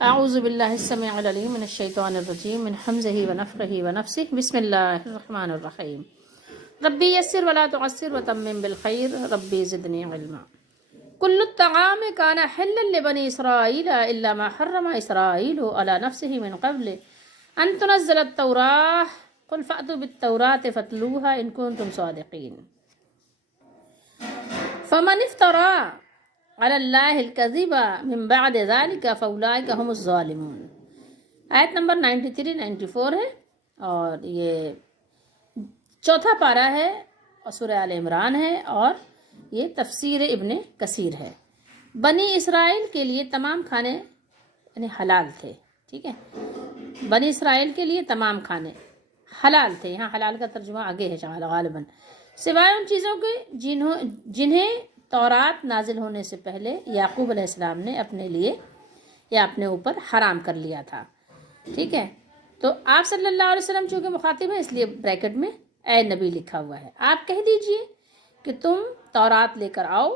اعوذ باللہ السمیع العلیم من الشیطان الرجیم من حمزہ ونفخہ ونفثہ بسم اللہ الرحمن الرحیم ربی یسر ولا تعسر وتمم بالخیر ربی زدنی علما کل الطعام کان حلا لبنی اسرائیل الا ما حرم اسرائیل علی نفسہ من قبل ان تنزل التوراة قل فأتوا بالتوراة فاتلوها ان کنتم صادقین فمن افترى علی اللہ الکذب من بعد ذلک فاولئک هم الظالمون۔ آیت نمبر 93-94 ہے اور یہ چوتھا پارہ ہے اور سورہ آل عمران ہے اور یہ تفسیر ابن کثیر ہے۔ بنی اسرائیل کے لیے تمام کھانے یعنی حلال تھے، ٹھیک ہے، بنی اسرائیل کے لیے تمام کھانے حلال تھے، یہاں حلال کا ترجمہ آگے ہے غالباً، سوائے ان چیزوں کے جنہیں تورات نازل ہونے سے پہلے یعقوب علیہ السلام نے اپنے لیے یا اپنے اوپر حرام کر لیا تھا، ٹھیک ہے۔ تو آپ صلی اللہ علیہ وسلم چونکہ مخاطب ہیں اس لیے بریکٹ میں اے نبی لکھا ہوا ہے، آپ کہہ دیجئے کہ تم تورات لے کر آؤ،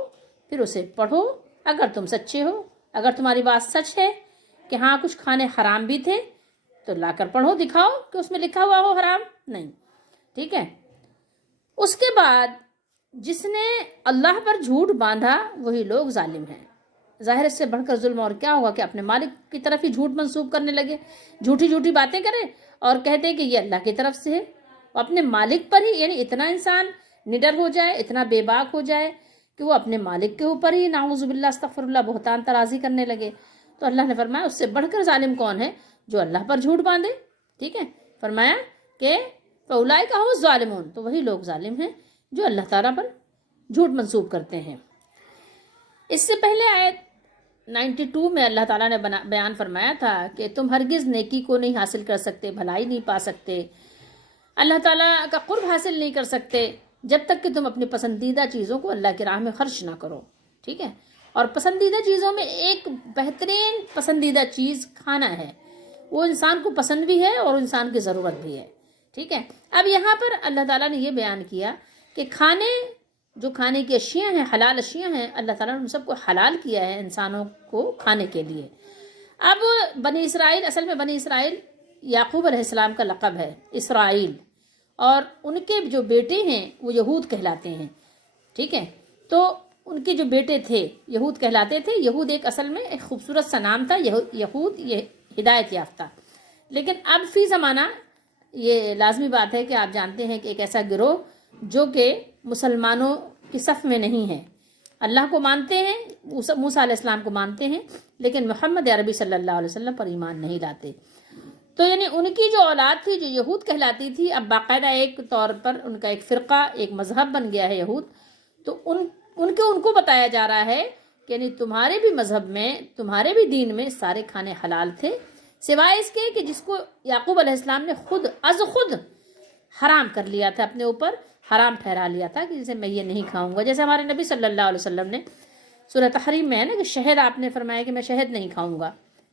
پھر اسے پڑھو، اگر تم سچے ہو، اگر تمہاری بات سچ ہے کہ ہاں کچھ کھانے حرام بھی تھے تو لا کر پڑھو، دکھاؤ کہ اس میں لکھا ہوا ہو حرام نہیں، ٹھیک ہے۔ اس کے بعد جس نے اللہ پر جھوٹ باندھا وہی لوگ ظالم ہیں۔ ظاہر اس سے بڑھ کر ظلم اور کیا ہوگا کہ اپنے مالک کی طرف ہی جھوٹ منسوب کرنے لگے، جھوٹی باتیں کرے اور کہتے کہ یہ اللہ کی طرف سے ہے، اور اپنے مالک پر ہی، یعنی اتنا انسان نڈر ہو جائے، اتنا بے باک ہو جائے کہ وہ اپنے مالک کے اوپر ہی نعوذ باللہ استغفر اللہ بہتان ترازی کرنے لگے۔ تو اللہ نے فرمایا اس سے بڑھ کر ظالم کون ہے؟ جو اللہ پر جھوٹ باندھے، ٹھیک ہے۔ فرمایا کہ فَأُولَئِكَ هُمُ الظَّالِمُونَ، تو وہی لوگ ظالم ہیں جو اللہ تعالیٰ پر جھوٹ منسوب کرتے ہیں۔ اس سے پہلے آیت 92 میں اللہ تعالیٰ نے بیان فرمایا تھا کہ تم ہرگز نیکی کو نہیں حاصل کر سکتے، بھلائی نہیں پا سکتے، اللہ تعالیٰ کا قرب حاصل نہیں کر سکتے جب تک کہ تم اپنی پسندیدہ چیزوں کو اللہ کی راہ میں خرچ نہ کرو، ٹھیک ہے۔ اور پسندیدہ چیزوں میں ایک بہترین پسندیدہ چیز کھانا ہے، وہ انسان کو پسند بھی ہے اور انسان کی ضرورت بھی ہے، ٹھیک ہے۔ اب یہاں پر اللہ تعالیٰ نے یہ بیان کیا کہ جو کھانے کی اشیاء ہیں، حلال اشیاء ہیں، اللہ تعالیٰ نے ان سب کو حلال کیا ہے انسانوں کو کھانے کے لیے۔ اب بنی اسرائیل، اصل میں بنی اسرائیل یعقوب علیہ السلام کا لقب ہے اسرائیل، اور ان کے جو بیٹے ہیں وہ یہود کہلاتے ہیں، ٹھیک ہے۔ تو ان کے جو بیٹے تھے یہود کہلاتے تھے۔ یہود ایک اصل میں ایک خوبصورت سا نام تھا، یہود یہ ہدایت یافتہ، لیکن اب فی زمانہ یہ لازمی بات ہے کہ آپ جانتے ہیں کہ ایک ایسا گروہ جو کہ مسلمانوں کی صف میں نہیں ہے، اللہ کو مانتے ہیں، موسیٰ علیہ السلام کو مانتے ہیں، لیکن محمد عربی صلی اللہ علیہ وسلم پر ایمان نہیں لاتے۔ تو یعنی ان کی جو اولاد تھی جو یہود کہلاتی تھی، اب باقاعدہ ایک طور پر ان کا ایک فرقہ، ایک مذہب بن گیا ہے یہود۔ تو ان کو بتایا جا رہا ہے کہ یعنی تمہارے بھی مذہب میں، تمہارے بھی دین میں سارے کھانے حلال تھے، سوائے اس کے کہ جس کو یعقوب علیہ السلام نے خود حرام کر لیا تھا، اپنے اوپر حرام ٹھہرا لیا تھا کہ جسے میں یہ نہیں کھاؤں گا۔ جیسے ہمارے نبی صلی اللہ علیہ وسلم نے سورہ تحریم میں ہے نا کہ شہد آپ نے فرمایا کہ میں شہد نہیں کھاؤں گا،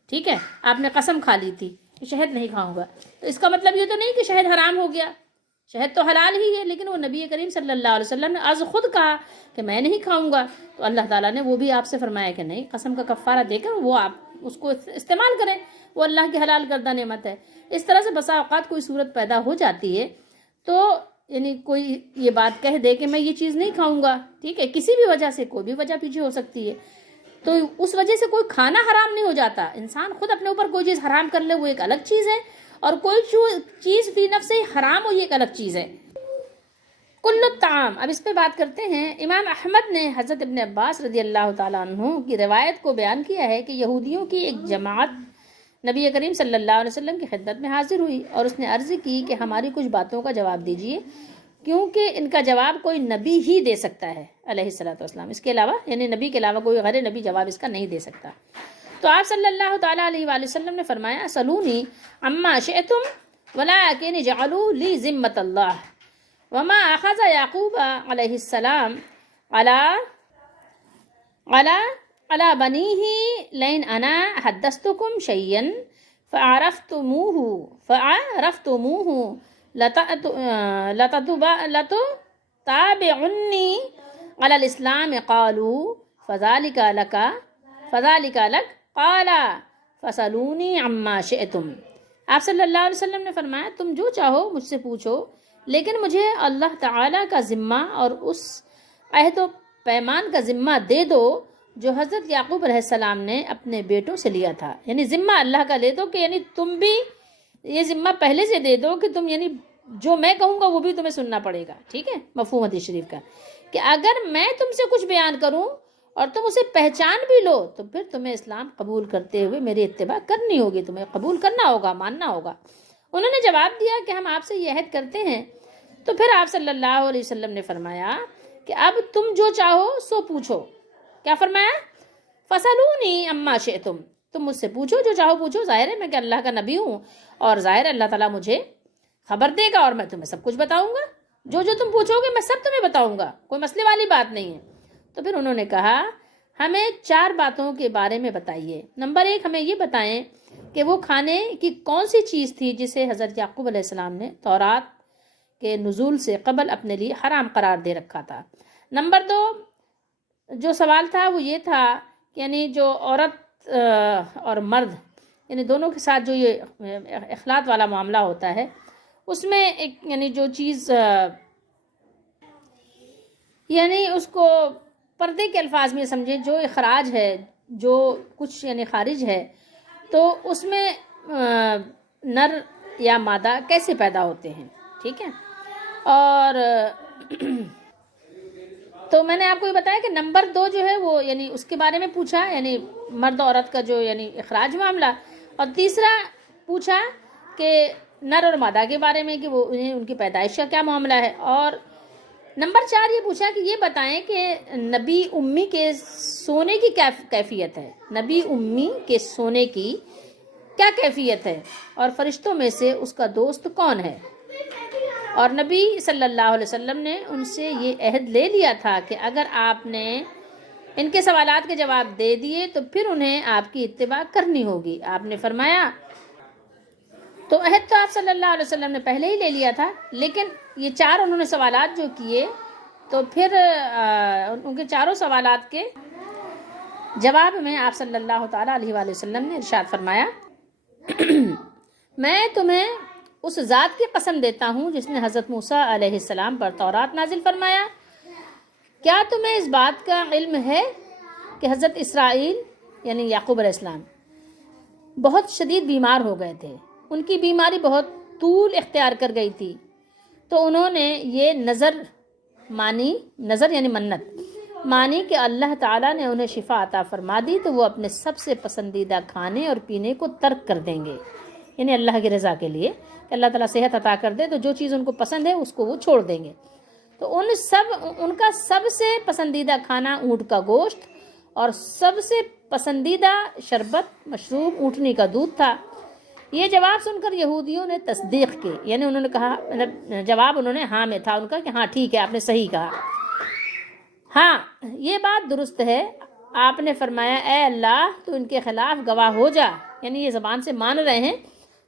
ٹھیک ہے، آپ نے قسم کھا لی تھی کہ شہد نہیں کھاؤں گا۔ تو اس کا مطلب یہ تو نہیں کہ شہد حرام ہو گیا، شہد تو حلال ہی ہے، لیکن وہ نبی کریم صلی اللہ علیہ وسلم نے از خود کہا کہ میں نہیں کھاؤں گا، تو اللہ تعالیٰ نے وہ بھی آپ سے فرمایا کہ نہیں، قسم کا کفارہ دے کر وہ آپ اس کو استعمال کریں، وہ اللہ کی حلال کردہ نعمت ہے۔ اس طرح سے بسا اوقات کوئی صورت پیدا ہو جاتی ہے تو یعنی کوئی یہ بات کہہ دے کہ میں یہ چیز نہیں کھاؤں گا، ٹھیک ہے، کسی بھی وجہ سے، کوئی بھی وجہ پیچھے ہو سکتی ہے، تو اس وجہ سے کوئی کھانا حرام نہیں ہو جاتا۔ انسان خود اپنے اوپر کوئی چیز حرام کر لے وہ ایک الگ چیز ہے، اور کوئی چیز فی نفس سے حرام ہو یہ ایک الگ چیز ہے۔ کل الطعام، اب اس پہ بات کرتے ہیں۔ امام احمد نے حضرت ابن عباس رضی اللہ تعالیٰ عنہ کی روایت کو بیان کیا ہے کہ یہودیوں کی ایک جماعت نبی کریم صلی اللہ علیہ وسلم کی خدمت میں حاضر ہوئی اور اس نے عرض کی کہ ہماری کچھ باتوں کا جواب دیجیے، کیونکہ ان کا جواب کوئی نبی ہی دے سکتا ہے علیہ الصلوۃ والسلام، اس کے علاوہ یعنی نبی کے علاوہ کوئی غیر نبی جواب اس کا نہیں دے سکتا۔ تو آپ صلی اللہ تعالیٰ علیہ وآلہ وسلم نے فرمایا سلونی عما شئتم ولکن اجعلوا لی ذمۃ اللہ وما اخذ یعقوب علیہ السلام علی بنیہ لئن انا حدثتکم شیئا فعرفتموہ لتتابعنی علی الاسلام قالوا فذلك لك قال فسلونی عما شئتم. آپ صلی اللہ علیہ وسلم نے فرمایا تم جو چاہو مجھ سے پوچھو، لیکن مجھے اللہ تعالیٰ کا ذمہ اور اس عہد و پیمان کا ذمہ دے دو جو حضرت یعقوب علیہ السلام نے اپنے بیٹوں سے لیا تھا. یعنی ذمہ اللہ کا لے دو کہ یعنی تم بھی یہ ذمہ پہلے سے دے دو کہ تم یعنی جو میں کہوں گا وہ بھی تمہیں سننا پڑے گا. ٹھیک ہے، مفہوم حدیث شریف کا کہ اگر میں تم سے کچھ بیان کروں اور تم اسے پہچان بھی لو تو پھر تمہیں اسلام قبول کرتے ہوئے میری اتباع کرنی ہوگی، تمہیں قبول کرنا ہوگا، ماننا ہوگا. انہوں نے جواب دیا کہ ہم آپ سے یہ عہد کرتے ہیں. تو پھر آپ صلی اللہ علیہ وسلم نے فرمایا کہ اب تم جو چاہو سو پوچھو. کیا فرمایا؟ فسلونی عما شئتم، تم مجھ سے پوچھو جو چاہو پوچھو. ظاہر ہے میں کہ اللہ کا نبی ہوں اور ظاہر ہے اللہ تعالیٰ مجھے خبر دے گا اور میں تمہیں سب کچھ بتاؤں گا. جو تم پوچھو گے میں سب تمہیں بتاؤں گا، کوئی مسئلے والی بات نہیں ہے. تو پھر انہوں نے کہا ہمیں 4 باتوں کے بارے میں بتائیے. نمبر 1 ہمیں یہ بتائیں کہ وہ کھانے کی کون سی چیز تھی جسے حضرت یعقوب علیہ السلام نے تورات کے نزول سے قبل اپنے لیے حرام قرار دے رکھا تھا. نمبر 2 جو سوال تھا وہ یہ تھا کہ یعنی جو عورت اور مرد یعنی دونوں کے ساتھ جو یہ اخلاط والا معاملہ ہوتا ہے اس میں ایک یعنی جو چیز یعنی اس کو پردے کے الفاظ میں سمجھیں، جو اخراج ہے، جو کچھ یعنی خارج ہے، تو اس میں نر یا مادہ کیسے پیدا ہوتے ہیں. ٹھیک ہے، اور تو میں نے آپ کو یہ بتایا کہ نمبر 2 جو ہے وہ یعنی اس کے بارے میں پوچھا، یعنی مرد عورت کا جو یعنی اخراج معاملہ، اور تیسرا پوچھا کہ نر اور مادہ کے بارے میں کہ وہ ان کی پیدائش کا کیا معاملہ ہے. اور نمبر 4 یہ پوچھا کہ یہ بتائیں کہ نبی امی کے سونے کی کیا کیفیت ہے، نبی امی کے سونے کی کیا کیفیت ہے، اور فرشتوں میں سے اس کا دوست کون ہے. اور نبی صلی اللہ علیہ وسلم نے ان سے یہ عہد لے لیا تھا کہ اگر آپ نے ان کے سوالات کے جواب دے دیے تو پھر انہیں آپ کی اتباع کرنی ہوگی. آپ نے فرمایا تو عہد تو آپ صلی اللہ علیہ وسلم نے پہلے ہی لے لیا تھا، لیکن یہ 4 انہوں نے سوالات جو کیے تو پھر ان کے چاروں سوالات کے جواب میں آپ صلی اللہ تعالیٰ علیہ وآلہ وسلم نے ارشاد فرمایا میں تمہیں اس ذات کی قسم دیتا ہوں جس نے حضرت موسیٰ علیہ السلام پر تورات نازل فرمایا. کیا تمہیں اس بات کا علم ہے کہ حضرت اسرائیل یعنی یعقوب علیہ السلام بہت شدید بیمار ہو گئے تھے، ان کی بیماری بہت طول اختیار کر گئی تھی، تو انہوں نے یہ نظر مانی، نظر یعنی منت مانی کہ اللہ تعالیٰ نے انہیں شفا عطا فرما دی تو وہ اپنے سب سے پسندیدہ کھانے اور پینے کو ترک کر دیں گے، یعنی اللہ کی رضا کے لیے کہ اللہ تعالیٰ صحت عطا کر دے تو جو چیز ان کو پسند ہے اس کو وہ چھوڑ دیں گے. تو ان کا سب سے پسندیدہ کھانا اونٹ کا گوشت اور سب سے پسندیدہ شربت مشروب اونٹنی کا دودھ تھا. یہ جواب سن کر یہودیوں نے تصدیق کی، یعنی انہوں نے کہا جواب انہوں نے ہاں میں تھا ان کا کہ ہاں ٹھیک ہے آپ نے صحیح کہا، ہاں یہ بات درست ہے. آپ نے فرمایا اے اللہ تو ان کے خلاف گواہ ہو جا، یعنی یہ زبان سے مان رہے ہیں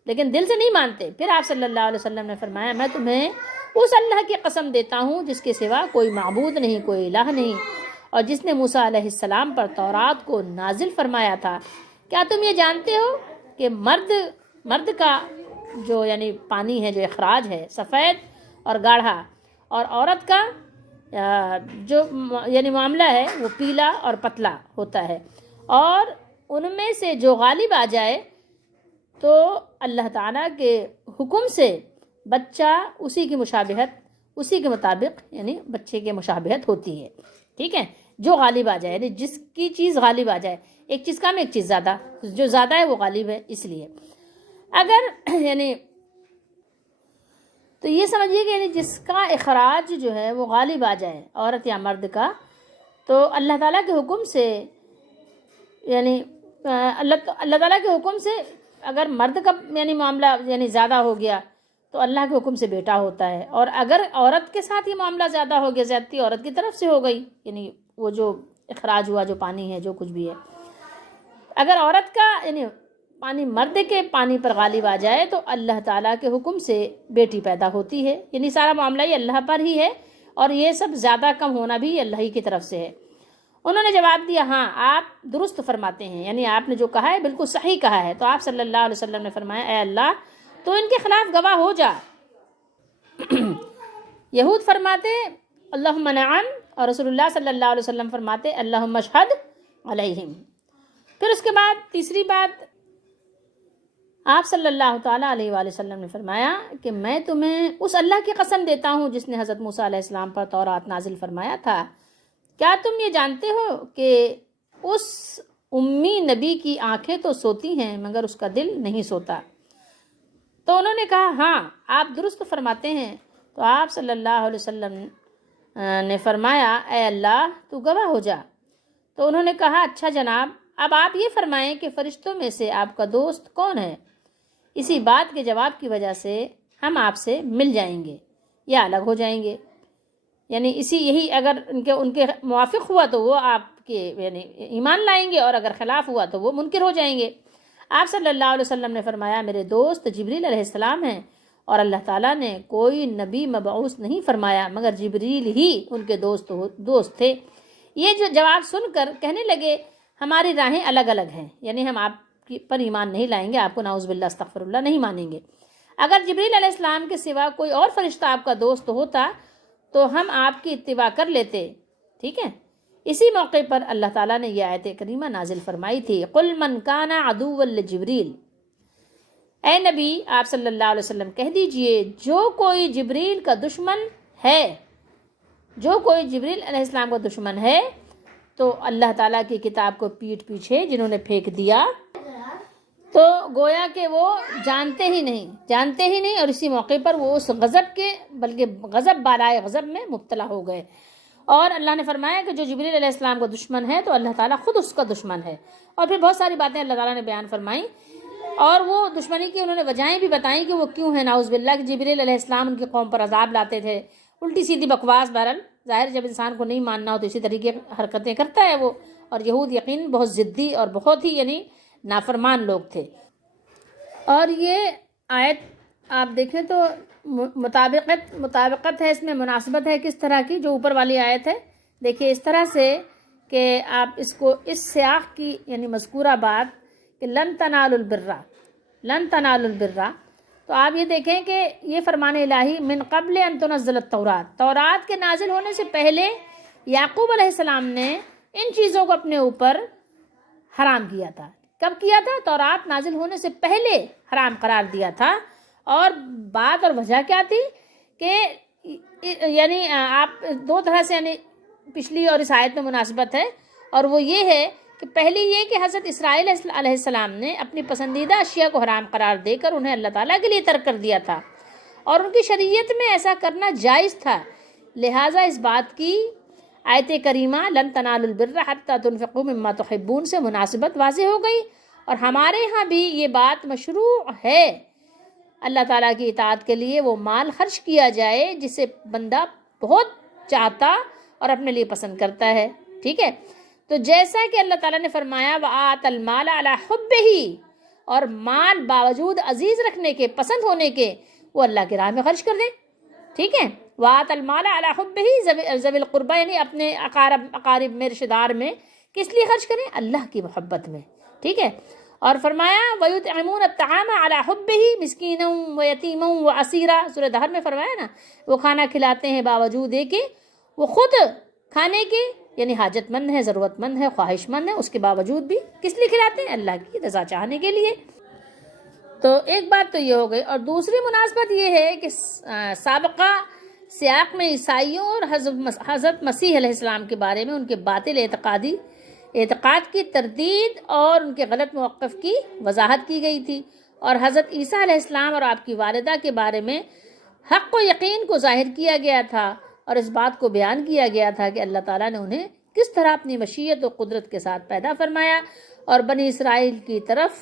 لیکن دل سے نہیں مانتے. پھر آپ صلی اللہ علیہ وسلم نے فرمایا میں تمہیں اس اللہ کی قسم دیتا ہوں جس کے سوا کوئی معبود نہیں، کوئی الہ نہیں، اور جس نے موسیٰ علیہ السلام پر تورات کو نازل فرمایا تھا. کیا تم یہ جانتے ہو کہ مرد کا جو یعنی پانی ہے جو اخراج ہے سفید اور گاڑھا، اور عورت کا جو یعنی معاملہ ہے وہ پیلا اور پتلا ہوتا ہے، اور ان میں سے جو غالب آ جائے تو اللہ تعالیٰ کے حکم سے بچہ اسی کی مشابہت، اسی کے مطابق یعنی بچے کے مشابہت ہوتی ہے. ٹھیک ہے، جو غالب آ جائے یعنی جس کی چیز غالب آ جائے، ایک چیز کم ایک چیز زیادہ، جو زیادہ ہے وہ غالب ہے. اس لیے اگر یعنی تو یہ سمجھیے کہ یعنی جس کا اخراج جو ہے وہ غالب آ جائے عورت یا مرد کا، تو اللہ تعالیٰ کے حکم سے یعنی اللہ تعالیٰ کے حکم سے اگر مرد کا یعنی معاملہ یعنی زیادہ ہو گیا تو اللہ کے حکم سے بیٹا ہوتا ہے، اور اگر عورت کے ساتھ یہ معاملہ زیادہ ہو گیا، زیادتی عورت کی طرف سے ہو گئی، یعنی وہ جو اخراج ہوا جو پانی ہے جو کچھ بھی ہے، اگر عورت کا یعنی پانی مرد کے پانی پر غالب آ جائے تو اللہ تعالیٰ کے حکم سے بیٹی پیدا ہوتی ہے. یعنی سارا معاملہ ہی اللہ پر ہی ہے، اور یہ سب زیادہ کم ہونا بھی اللہ ہی کی طرف سے ہے. انہوں نے جواب دیا ہاں آپ درست فرماتے ہیں، یعنی آپ نے جو کہا ہے بالکل صحیح کہا ہے۔ تو آپ صلی اللہ علیہ وسلم نے فرمایا اے اللہ تو ان کے خلاف گواہ ہو جا۔ یہود فرماتے اللہم نعم، اور رسول اللہ صلی اللہ علیہ وسلم فرماتے اللہم اشہد علیہم۔ پھر اس کے بعد تیسری بات آپ صلی اللہ تعالیٰ علیہ وآلہ وسلم نے فرمایا کہ میں تمہیں اس اللہ کی قسم دیتا ہوں جس نے حضرت موسیٰ علیہ السلام پر تورات نازل فرمایا تھا، کیا تم یہ جانتے ہو کہ اس امی نبی کی آنکھیں تو سوتی ہیں مگر اس کا دل نہیں سوتا؟ تو انہوں نے کہا ہاں آپ درست فرماتے ہیں۔ تو آپ صلی اللہ علیہ وسلم نے فرمایا اے اللہ تو گواہ ہو جا۔ تو انہوں نے کہا اچھا جناب، اب آپ یہ فرمائیں کہ فرشتوں میں سے آپ کا دوست کون ہے؟ اسی بات کے جواب کی وجہ سے ہم آپ سے مل جائیں گے یا الگ ہو جائیں گے، یعنی یہی اگر ان کے موافق ہوا تو وہ آپ کے یعنی ایمان لائیں گے، اور اگر خلاف ہوا تو وہ منکر ہو جائیں گے۔ آپ صلی اللہ علیہ وسلم نے فرمایا میرے دوست جبریل علیہ السلام ہیں، اور اللہ تعالیٰ نے کوئی نبی مبعوث نہیں فرمایا مگر جبریل ہی ان کے دوست تھے۔ یہ جو جواب سن کر کہنے لگے ہماری راہیں الگ الگ ہیں، یعنی ہم آپ پر ایمان نہیں لائیں گے، آپ کو نعوذ باللہ استغفر اللہ نہیں مانیں گے۔ اگر جبریل علیہ السلام کے سوا کوئی اور فرشتہ آپ کا دوست ہوتا تو ہم آپ کی اتباع کر لیتے، ٹھیک ہے۔ اسی موقع پر اللہ تعالیٰ نے یہ آیت کریمہ نازل فرمائی تھی قُلْ مَنْ كَانَ عَدُوًّا لِجِبْرِيلَ، اے نبی آپ صلی اللہ علیہ وسلم کہہ دیجئے جو کوئی جبریل کا دشمن ہے، جو کوئی جبریل علیہ السلام کا دشمن ہے تو اللہ تعالیٰ کی کتاب کو پیٹھ پیچھے جنہوں نے پھینک دیا تو گویا کہ وہ جانتے ہی نہیں، اور اسی موقع پر وہ اس غضب کے بلکہ غضب بالائے غضب میں مبتلا ہو گئے۔ اور اللہ نے فرمایا کہ جو جبریل علیہ السلام کا دشمن ہے تو اللہ تعالیٰ خود اس کا دشمن ہے، اور پھر بہت ساری باتیں اللہ تعالیٰ نے بیان فرمائیں، اور وہ دشمنی کی انہوں نے وجہیں بھی بتائیں کہ وہ کیوں ہیں نعوذ باللہ، کہ جبریل علیہ السلام ان کی قوم پر عذاب لاتے تھے، الٹی سیدھی بکواس، بہرحال ظاہر جب انسان کو نہیں ماننا ہو تو اسی طریقے حرکتیں کرتا ہے وہ، اور یہود یقین بہت ضدی اور بہت ہی یعنی نافرمان لوگ تھے۔ اور یہ آیت آپ دیکھیں تو مطابقت ہے، اس میں مناسبت ہے کس طرح کی، جو اوپر والی آیت ہے دیکھیے اس طرح سے کہ آپ اس کو اس سیاق کی یعنی مذکورہ بات کہ لن تنالوا البر، تو آپ یہ دیکھیں کہ یہ فرمان الہی من قبل ان تنزل التورات، تورات کے نازل ہونے سے پہلے یعقوب علیہ السلام نے ان چیزوں کو اپنے اوپر حرام کیا تھا۔ کب کیا تھا؟ تورات نازل ہونے سے پہلے حرام قرار دیا تھا۔ اور بات اور وجہ کیا تھی کہ یعنی آپ دو طرح سے یعنی پچھلی اور اس آیت میں مناسبت ہے، اور وہ یہ ہے کہ پہلی یہ کہ حضرت اسرائیل علیہ السلام نے اپنی پسندیدہ اشیاء کو حرام قرار دے کر انہیں اللہ تعالیٰ کے لیے ترک کر دیا تھا، اور ان کی شریعت میں ایسا کرنا جائز تھا، لہٰذا اس بات کی آیت کریمہ لن تنالوا البر حتی تنفقوا مما تحبون سے مناسبت واضح ہو گئی۔ اور ہمارے ہاں بھی یہ بات مشروع ہے، اللہ تعالیٰ کی اطاعت کے لیے وہ مال خرچ کیا جائے جسے بندہ بہت چاہتا اور اپنے لیے پسند کرتا ہے، ٹھیک ہے۔ تو جیسا کہ اللہ تعالیٰ نے فرمایا وَآتَ الْمَالَ عَلَى حُبِّهِ، اور مال باوجود عزیز رکھنے کے، پسند ہونے کے، وہ اللہ کی راہ میں خرچ کر دیں، ٹھیک ہے۔ وَآتَ الْمَالَ عَلَى حُبِّهِ ذَوِي الْقُرْبَى، یعنی اپنے اقارب میں، رشتہ دار میں، کس لیے خرچ کریں؟ اللہ کی محبت میں، ٹھیک ہے۔ اور فرمایا وَيُطْعِمُونَ الطَّعَامَ عَلَى حُبِّهِ مِسْكِينًا وَيَتِيمًا وَأَسِيرًا، سورہ دہر میں فرمایا نا وہ کھانا کھلاتے ہیں باوجود ہے کہ وہ خود کھانے کے یعنی حاجت مند ہے، ضرورت مند ہے، خواہش مند ہے، اس کے باوجود بھی کس لیے کھلاتے ہیں؟ اللہ کی رضا چاہنے کے لیے۔ تو ایک بات تو یہ ہو گئی، اور دوسری مناسبت یہ ہے کہ سابقہ سیاق میں عیسائیوں اور حضرت مسیح علیہ السلام کے بارے میں ان کے باطل اعتقاد کی تردید اور ان کے غلط موقف کی وضاحت کی گئی تھی، اور حضرت عیسیٰ علیہ السلام اور آپ کی والدہ کے بارے میں حق و یقین کو ظاہر کیا گیا تھا، اور اس بات کو بیان کیا گیا تھا کہ اللہ تعالیٰ نے انہیں کس طرح اپنی مشیت و قدرت کے ساتھ پیدا فرمایا اور بنی اسرائیل کی طرف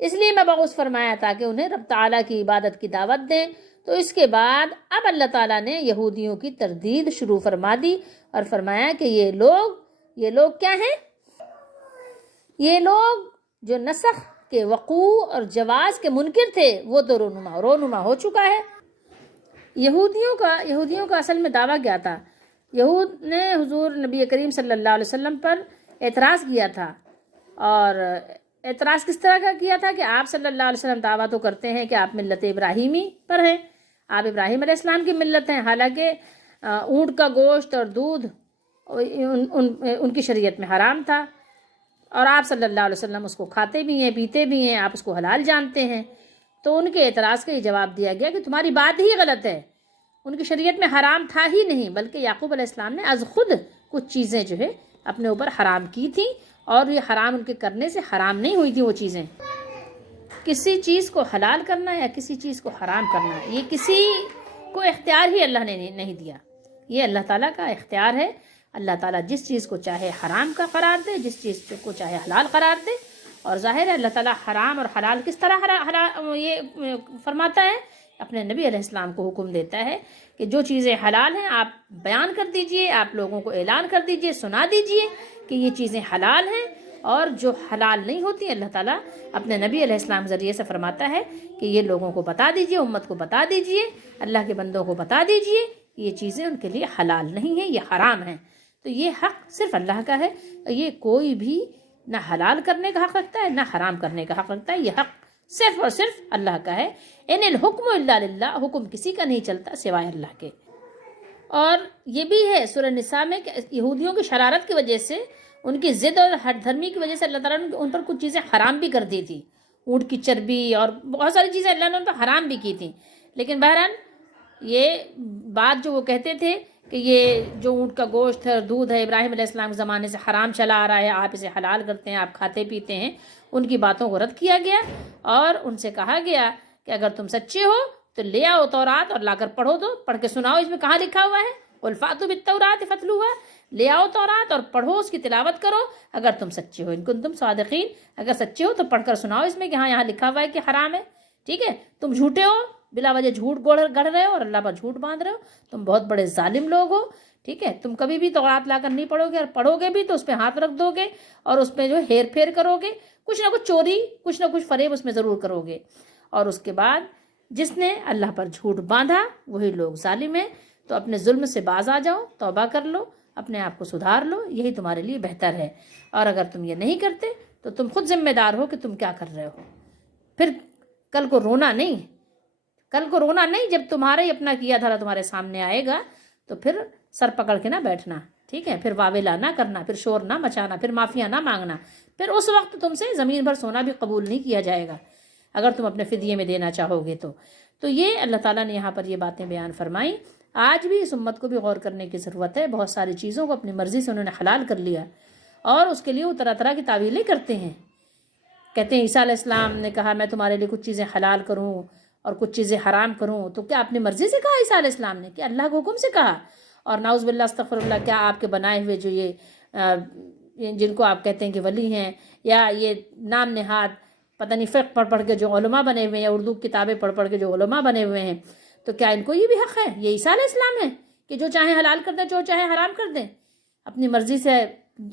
اس لیے مبعوث فرمایا تاکہ انہیں رب تعالیٰ کی عبادت کی دعوت دیں۔ تو اس کے بعد اب اللہ تعالیٰ نے یہودیوں کی تردید شروع فرما دی اور فرمایا کہ یہ لوگ کیا ہیں؟ یہ لوگ جو نسخ کے وقوع اور جواز کے منکر تھے وہ تو رونما ہو چکا ہے۔ یہودیوں کا اصل میں دعویٰ کیا تھا؟ یہود نے حضور نبی کریم صلی اللہ علیہ وسلم پر اعتراض کیا تھا، اور اعتراض کس طرح کا کیا تھا کہ آپ صلی اللہ علیہ وسلم دعویٰ تو کرتے ہیں کہ آپ ملت ابراہیمی پر ہیں، آپ ابراہیم علیہ السلام کی ملت ہیں، حالانکہ اونٹ کا گوشت اور دودھ ان کی شریعت میں حرام تھا، اور آپ صلی اللہ علیہ وسلم اس کو کھاتے بھی ہیں، پیتے بھی ہیں، آپ اس کو حلال جانتے ہیں۔ تو ان کے اعتراض کا یہ جواب دیا گیا کہ تمہاری بات ہی غلط ہے، ان کی شریعت میں حرام تھا ہی نہیں، بلکہ یعقوب علیہ السلام نے از خود کچھ چیزیں جو ہے اپنے اوپر حرام کی تھیں، اور یہ حرام ان کے کرنے سے حرام نہیں ہوئی تھیں وہ چیزیں۔ کسی چیز کو حلال کرنا یا کسی چیز کو حرام کرنا، یہ کسی کو اختیار ہی اللہ نے نہیں دیا، یہ اللہ تعالیٰ کا اختیار ہے۔ اللہ تعالیٰ جس چیز کو چاہے حرام کا قرار دے، جس چیز کو چاہے حلال قرار دے، اور ظاہر ہے اللہ تعالیٰ حرام اور حلال کس طرح یہ فرماتا ہے، اپنے نبی علیہ السلام کو حکم دیتا ہے کہ جو چیزیں حلال ہیں آپ بیان کر دیجئے، آپ لوگوں کو اعلان کر دیجئے، سنا دیجئے کہ یہ چیزیں حلال ہیں، اور جو حلال نہیں ہوتی اللہ تعالیٰ اپنے نبی علیہ السلام کے ذریعے سے فرماتا ہے کہ یہ لوگوں کو بتا دیجئے، امت کو بتا دیجئے، اللہ کے بندوں کو بتا دیجئے کہ یہ چیزیں ان کے لیے حلال نہیں ہیں، یہ حرام ہیں۔ تو یہ حق صرف اللہ کا ہے، یہ کوئی بھی نہ حلال کرنے کا حق رکھتا ہے نہ حرام کرنے کا حق رکھتا ہے، یہ حق صرف اور صرف اللہ کا ہے۔ ان الحکم الا للہ، حکم کسی کا نہیں چلتا سوائے اللہ کے۔ اور یہ بھی ہے سورہ نساء میں کہ یہودیوں کی شرارت کی وجہ سے، ان کی ضد اور ہٹ دھرمی کی وجہ سے اللہ تعالیٰ نے ان پر کچھ چیزیں حرام بھی کر دی تھی، اونٹ کی چربی اور بہت ساری چیزیں اللہ نے ان پر حرام بھی کی تھیں۔ لیکن بہرحال یہ بات جو وہ کہتے تھے کہ یہ جو اونٹ کا گوشت ہے اور دودھ ہے ابراہیم علیہ السلام کے زمانے سے حرام چلا آ رہا ہے، آپ اسے حلال کرتے ہیں، آپ کھاتے پیتے ہیں، ان کی باتوں کو رد کیا گیا، اور ان سے کہا گیا کہ اگر تم سچے ہو تو لے آؤ تورات اور لا کر پڑھو، تو پڑھ کے سناؤ اس میں کہاں لکھا ہوا ہے، قل فاتوا بالتوراۃ فاتلوها، لے آؤ تورات اور پڑھو، اس کی تلاوت کرو اگر تم سچے ہو، ان کنتم صادقین، اگر سچے ہو تو پڑھ کر سناؤ اس میں کہ ہاں یہاں لکھا ہوا ہے کہ حرام ہے، ٹھیک ہے؟ تم جھوٹے ہو، بلا وجہ جھوٹ گڑھ رہے ہو اور اللہ پر جھوٹ باندھ رہے ہو، تم بہت بڑے ظالم لوگ ہو، ٹھیک ہے؟ تم کبھی بھی تورات لا کر نہیں پڑھو گے، اور پڑھو گے بھی تو اس پہ ہاتھ رکھ دو گے اور اس پہ جو ہیر پھیر کرو گے، کچھ نہ کچھ چوری، کچھ نہ کچھ فریب اس میں ضرور کرو گے، اور اس کے بعد جس نے اللہ پر جھوٹ باندھا وہی لوگ ظالم ہیں۔ تو اپنے ظلم سے باز آ جاؤ، توبہ کر لو، اپنے آپ کو سدھار لو، یہی تمہارے لیے بہتر ہے، اور اگر تم یہ نہیں کرتے تو تم خود ذمہ دار ہو کہ تم کیا کر رہے ہو۔ پھر کل کو رونا نہیں، جب تمہارا ہی اپنا کیا دھرا تمہارے سامنے آئے گا تو پھر سر پکڑ کے نہ بیٹھنا، ٹھیک ہے؟ پھر واویلا نہ کرنا، پھر شور نہ مچانا، پھر معافیاں نہ مانگنا، پھر اس وقت تم سے زمین بھر سونا بھی قبول نہیں کیا جائے گا اگر تم اپنے فدیے میں دینا چاہو گے تو یہ اللہ تعالیٰ نے یہاں پر یہ باتیں بیان فرمائیں۔ آج بھی اس امت کو بھی غور کرنے کی ضرورت ہے، بہت ساری چیزوں کو اپنی مرضی سے انہوں نے حلال کر لیا، اور اس کے لیے وہ طرح طرح کی تعویلیں کرتے ہیں، کہتے ہیں عیسیٰ علیہ السلام نے کہا میں تمہارے لیے کچھ چیزیں حلال کروں اور کچھ چیزیں حرام کروں، تو کیا اپنی مرضی سے کہا عیسیٰ علیہ السلام نے کہ اللہ کے حکم سے کہا؟ اور نعوذ باللہ استغفر اللہ، کیا آپ کے بنائے ہوئے جو یہ جن کو آپ کہتے ہیں کہ ولی ہیں، یا یہ نام نہاد پتہ نہیں فقہ پڑھ کے جو علماء بنے ہوئے ہیں، یا اردو کتابیں پڑھ کے جو علماء بنے ہوئے ہیں، تو کیا ان کو یہ بھی حق ہے؟ یہ عیسیٰ علیہ السلام ہے کہ جو چاہے حلال کر دیں، جو چاہے حرام کر دیں، اپنی مرضی سے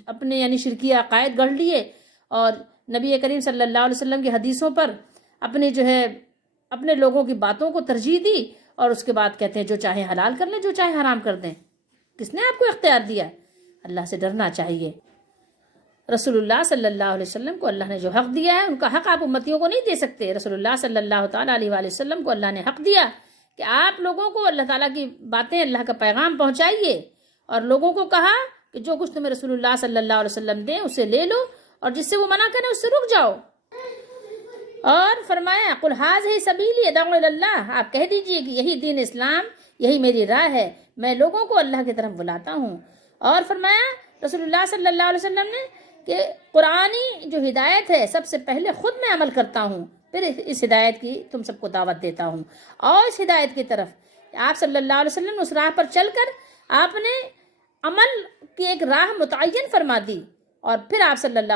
اپنے یعنی شرکی عقائد گڑھ لیے، اور نبی کریم صلی اللہ علیہ وسلم کی حدیثوں پر اپنے لوگوں کی باتوں کو ترجیح دی، اور اس کے بعد کہتے ہیں جو چاہے حلال کر لیں، جو چاہے حرام کر دیں۔ کس نے آپ کو اختیار دیا؟ اللہ سے ڈرنا چاہیے۔ رسول اللہ صلی اللہ علیہ وسلم کو اللہ نے جو حق دیا ہے، ان کا حق آپ امتیوں کو نہیں دے سکتے۔ رسول اللہ صلی اللہ تعالیٰ علیہ وآلہ وسلم کو اللہ نے حق دیا کہ آپ لوگوں کو اللہ تعالیٰ کی باتیں، اللہ کا پیغام پہنچائیے، اور لوگوں کو کہا کہ جو کچھ تمہیں رسول اللہ صلی اللہ علیہ وسلم دیں اسے لے لو، اور جس سے وہ منع کریں اس سے رک جاؤ۔ اور فرمایا قل ھذہ سبیلی ادعو الی اللہ، آپ کہہ دیجئے کہ یہی دین اسلام، یہی میری راہ ہے، میں لوگوں کو اللہ کی طرف بلاتا ہوں۔ اور فرمایا رسول اللہ صلی اللہ علیہ وسلم نے کہ قرآنی جو ہدایت ہے سب سے پہلے خود میں عمل کرتا ہوں، پھر اس ہدایت کی تم سب کو دعوت دیتا ہوں، اور اس ہدایت کی طرف آپ صلی اللہ علیہ وسلم نے اس راہ پر چل کر آپ نے عمل کی ایک راہ متعین فرما دی، اور پھر آپ صلی اللہ